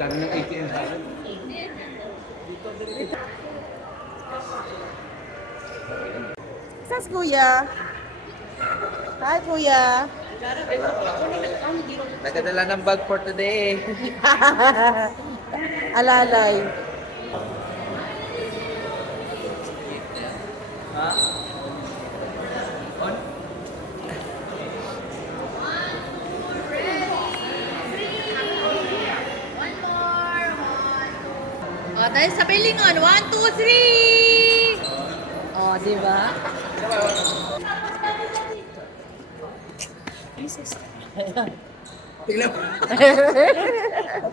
dami ng ATM sa akin. Sas kuya? Hi kuya. Nagadala ng bag for today. Alalay. Ha? On? O, dahil sa bilingon. 1, 2, 3! O, di ba? Tingnan mo.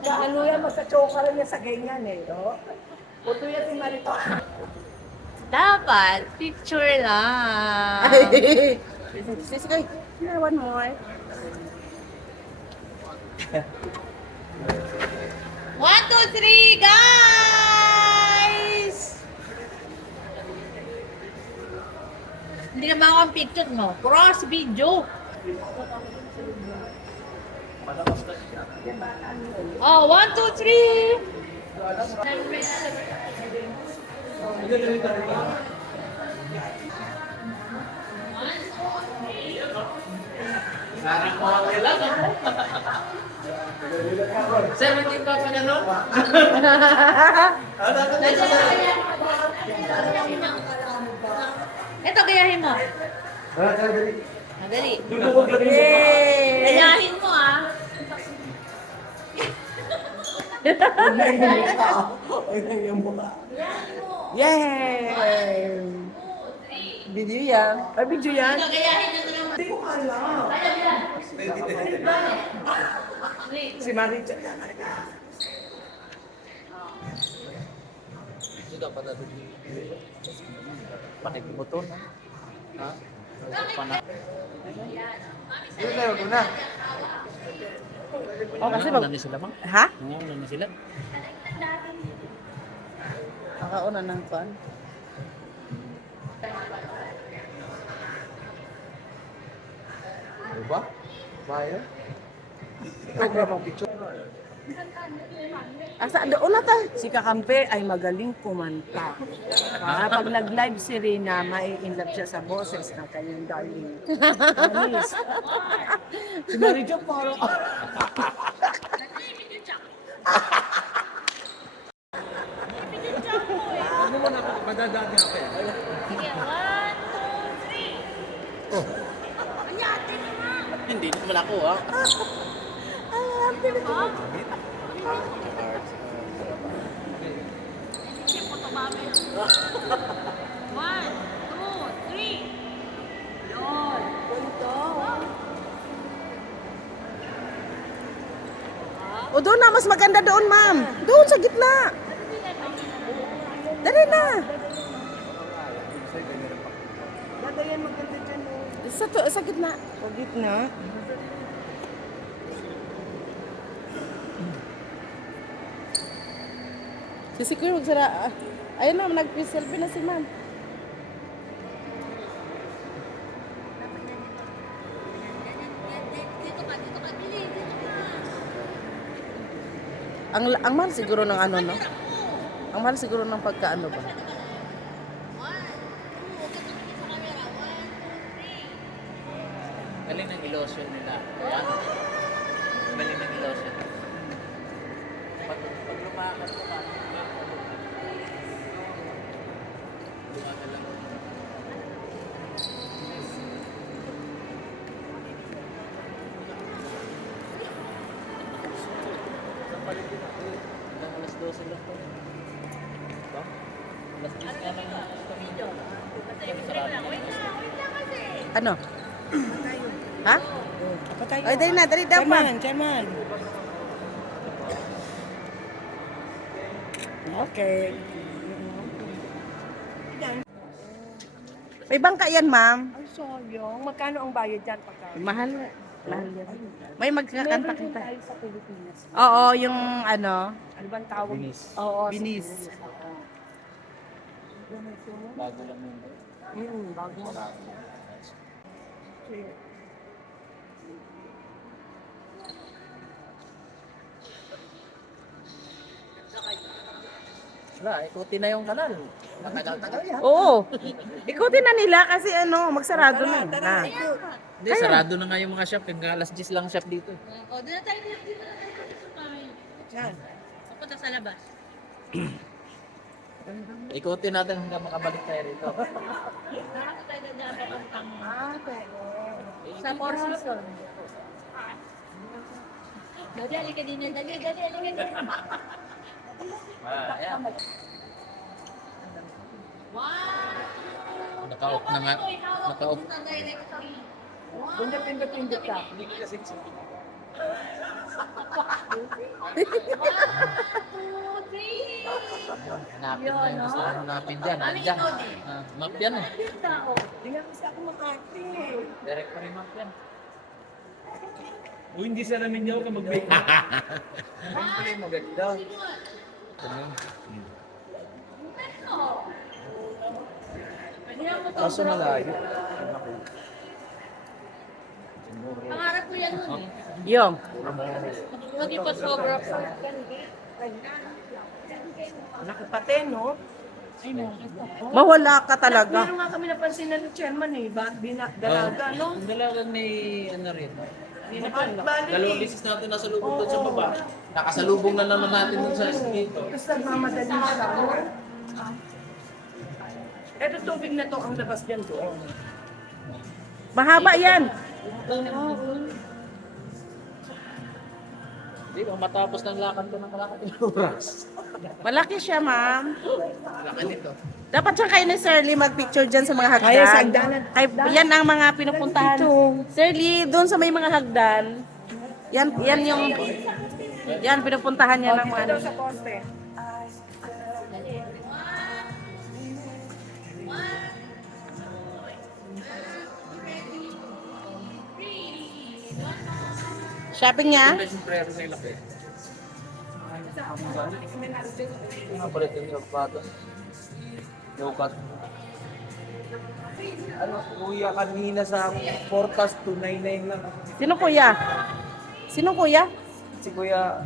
Ano yan, magsa-choka rin niya sa ganyan eh, no? Puto yan si Marito. Dapat, picture lang. Sige, here, one more. 1, 2, 3, guys! Hindi na ba ako ang picture mo? Cross video. Oh, 1, 2, 3! Sarang ko ang ilan. 17 pa pa na no? Ito, gayahin mo. Madali. Yay! Gayahin mo, ah. Yay! Video yan. Ay, video yan. Ito, gayahin na naman. Hindi ko alam. Si Marito. Sudah pada pakai motor. Ha? Panak. Yun na yun na. Oh, kasi mag... Nani sila bang? Ha? Nani sila? Nakauna ng pan. Diba? Bayan? Asa, doon na tayo. Si Kakampe ay magaling kumanta. Pag nag-live si Rina, mai-inlove siya sa boses ng kanyang darling. Anis. Si Marijo parang... Ano mo na madadaan niya pa yan? Sige, 1, 2, 3. Hindi naman ako ha. Hindi po tumami. 1, 2, 3. Yun. O doon na, mas maganda doon, ma'am. Doon sa gitna. Dali na. Gagayan maganda dyan oh. Sa gitna. Sa gitna. Si Sikoy, magsara. Ayun na, nag-selfie na si ma'am. Dito ka, bili. Dito ka. Ang mahal siguro ng ano, no? Ang mahal siguro ng pagkaano ba? 1, 2, sa camera. 1, 2, 3. Galing ng illusion nila. Galing ng illusion. Pag lumakas ka. Lumakas lang. Hanggang alas 12 lang po. Diba? Alas 10 ka lang. Ano? Ha? Patay. Ay, dali na, dali daw pa. Chairman. Okay. May bangka yan, ma'am. Ay, sayang. Magkano ang bayad dyan pagka? Mahal. Mahal yan. May magkakanta Meron din kita. tayo sa Pilipinas. Oo, yung ano, Ano bang tawag? Binis. Oo, sa Binis. Oo. Bago lang yun. Bago mo. Wala, ikutin na yung kanal. Matagal-tagal yan. Oo. Ikutin na nila kasi magsarado na. Hindi, sarado na nga yung mga shop. Hanggang alas 10 lang shop dito. O, doon na tayo. Dito na tayo. Yan. Papunta sa labas. Ikutin natin hanggang makabalik tayo rito. Saan tayo dadaan ang tang... Sa Four Seasons. Dali, halika din na. Dali, halika din. Ayan. Wow! Naka-off na nga. Naka-off. Pindot ka. Hanapin na yung gusto mo hanapin dyan. Andyan. Map yan eh. Hindi nga kasi ako makati. Direct pa rin map yan. O hindi sa namin niyo ka mag-make up. Ayun pala yung maganda. Kaso malayo. Pangarap ko yan nun eh. Yung. Mag-ipot-photograph. Nakapate, no? Mawala ka talaga. Meron nga kami napansin na chairman eh. Dalaga, no? Ang dalagang ni ano rin. Bali. Dalawang beses natin nasalubong doon sa baba. Nakasalubong na naman natin doon sa dito. Tapos nagmamadali siya. no? Eto tubig na to ang labas dyan doon. Mahaba yan. Hindi ba matapos ng lakad ko ng kalakad oras. Malaki siya, ma'am. Laki nito. Dapat siya kayo ni Sir Lee mag-picture dyan sa mga hagdan. Kaya sa hagdanan. Yan ang mga pinupuntahan. Sir Lee, doon sa may mga hagdan, yan yung, yan pinupuntahan niya ng mga. Sa poste. Shopping niya? Yung prayer sa ilaki. Ang palit yung sapatos. Lokat. Ano, kuya kanina sa forecast 299 lang. Sino kuya? Sino kuya? Si kuya,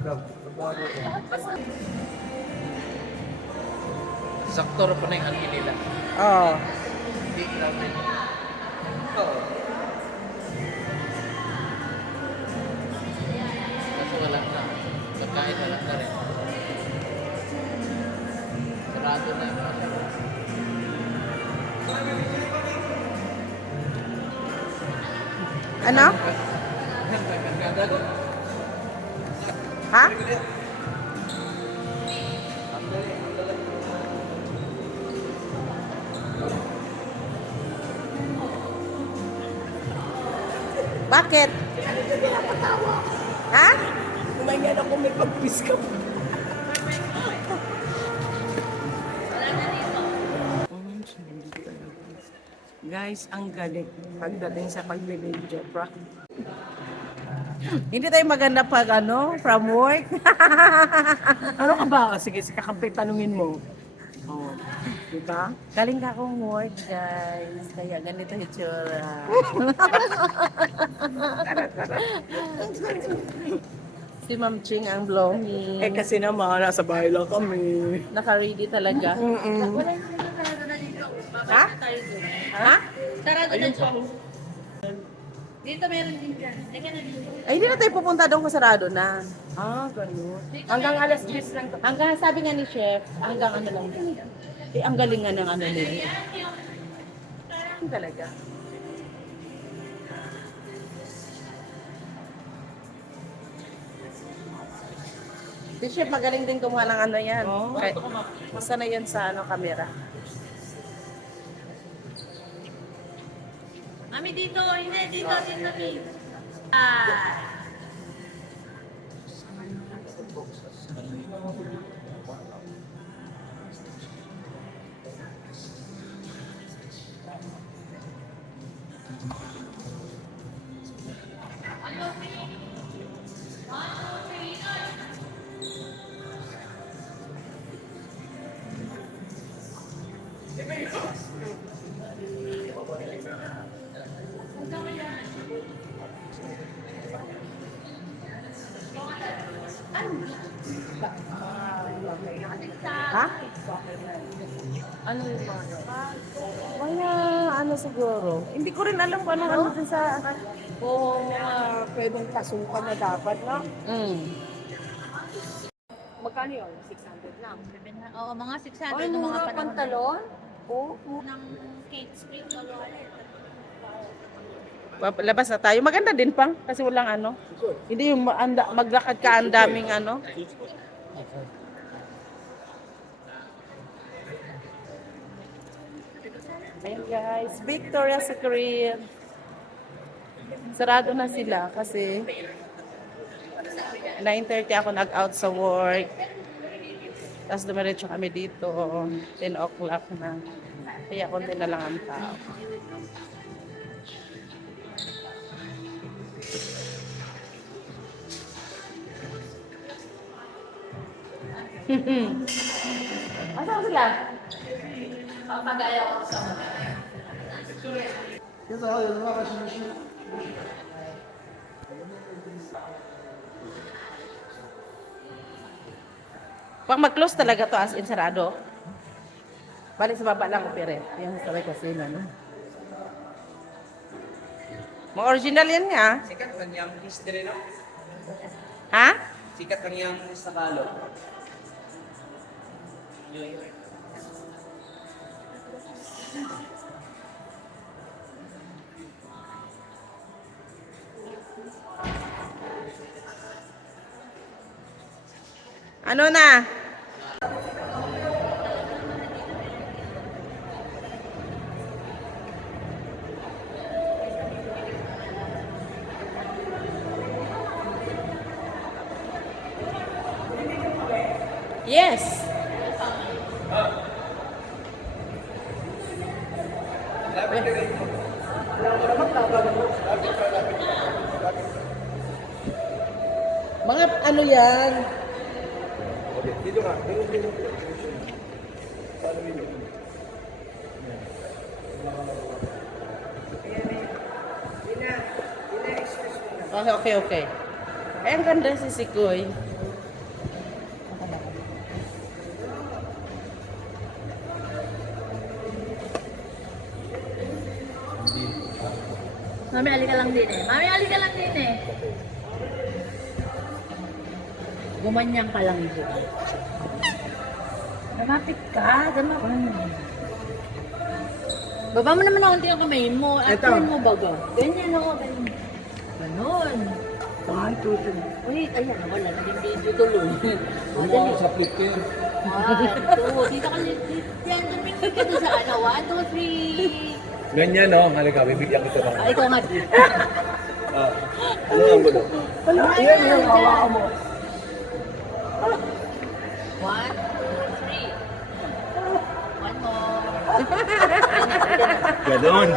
Saktor pa na yung hangin nila. Oo. Hindi natin. Kasi wala na. Pagkain wala na rin. Sarado na yung mga shop. Ano? Ha? Bakit? Ha? Kumaingan ako may pag-pisk ka. Guys, ang galing pagdating sa pagbibideo. Hindi tayo maganda pag from work. Ano ka ba? Sige, si kakampi, tanungin mo. Oh, diba? Galing ka akong work, guys. Kaya ganito yung tsura. Si Ma'am Ching ang vlogging. Eh kasi naman, nasa bahay lang kami. Naka-ready talaga. Wala yung sarado na dito. Ha? Babalik tayo doon. Ha? Sarado na dito. Dito meron din dyan. Teka na dito. Ay, hindi na tayo pupunta doon kung sarado na. Ah, ganun. Hanggang alas 10 lang to. Hanggang sabi nga ni Chef, hanggang ano lang. Eh, ang galing nga ng ano nila. Ang talaga. Si Chef, magaling din kumuha ng ano yan. Kahit, basta na yan sa camera. Mami, dito. Hindi, dito. Dito. Ah. Sa Ha? Ano yung mga? Wala, ano siguro. Hindi ko rin alam kung anong ano din sa... Kung pwedeng pasukan na dapat, no? Magkano yun? 600 lang. Oo, mga 600 Ay, ng mga mura panahon. pantalon? Oo. Ng Kate Spring Labas na tayo. Maganda din pang kasi walang ano. Hindi yung maglakad ka ang daming ano. Ayan guys, Victoria's Secret. Sarado na sila kasi 9:30 ako nag-out sa work. Tapos dumiretso kami dito. 10 o'clock na. Kaya konti na lang ang tao. Asan sila? Pag mag-close talaga to as in sarado. Balik sa baba lang operate. Yung sa may kusina, no? Mga original yan nga. Sikat lang yung history, no? Ha? Sikat lang yung sa Kalo. Ano na? Yes. Mga ano yan? Okay. Ay, ang ganda si Sikoy. Mami, alika lang din eh. Mami, alika lang din eh. Gumanyan ka lang dito. Lumapit ka. Gano'n. Baba mo naman ang kamay mo. At mo baga. Ganyan ako. Ganon. 1, 2, 3. Uy, ayan. Wala. Naging video tuloy. O, dali. Sa flicker. 1, 2. Dito ka dito. Yan, tumingin ka doon sa ano. 1, 2, 3. Ganyan, no? Halika, bibigyan kita ng... Ikaw nga. Ano ang gulo? Ayan yung hawakan mo. 1, 2, 3. One more. Ganon.